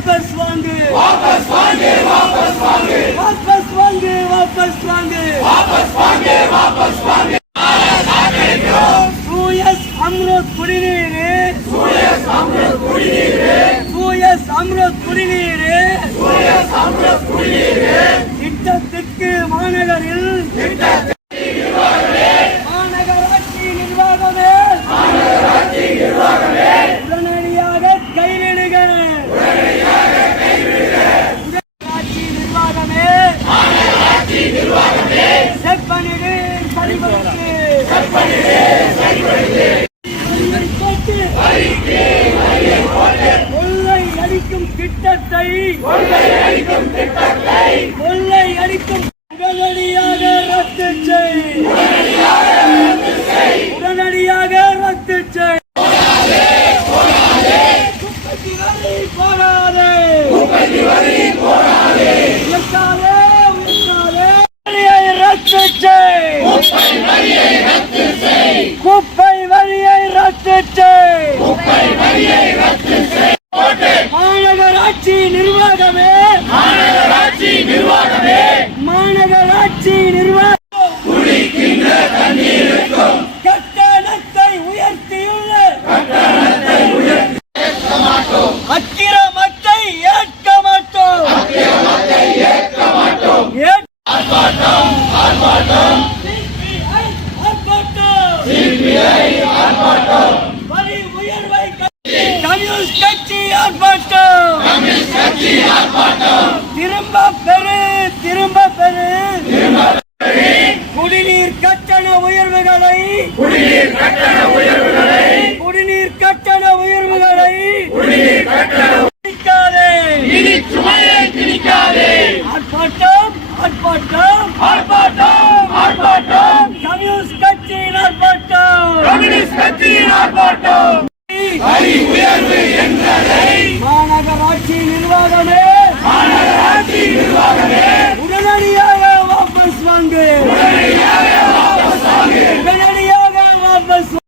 வாபஸ் வாங்கு. வாபஸ் வாங்கு வாபஸ் வாங்கு. வாபஸ் வாங்கு வாபஸ் வாங்கு. வாபஸ் வாங்கு வாபஸ் வாங்கு. சூயஸ் அம்ருத் குடிநீர். சூயஸ் அம்ருத் குடிநீர். சூயஸ் அம்ருத் குடிநீர். சூயஸ் அம்ருத் குடிநீர். திட்டத்திற்கு மாநகரில் திட்டத்திற்கு கொள்ளை அடிக்கும் உடனடியாக ரத்து செய் உடனடியாக ரத்து செய் குப்பைக்கு வரி உயர்த்தாதே, உயர்த்தாதே. வரியை ரத்து செய் குப்பை வரியை ரத்து செய் வரி உயர்வை கம்யூனிஸ்ட் கட்சி ஆர்ப்பாட்டம் திரும்ப பெரு திரும்ப பெரு உயர்வுகளை குடிநீர் கட்டண உயர்வுகளை குடிநீர் கட்டண உயர்வுகளை குடிநீர் ஆர்ப்பாட்டம் ஆர்ப்பாட்டம் ஆர்ப்பாட்டம்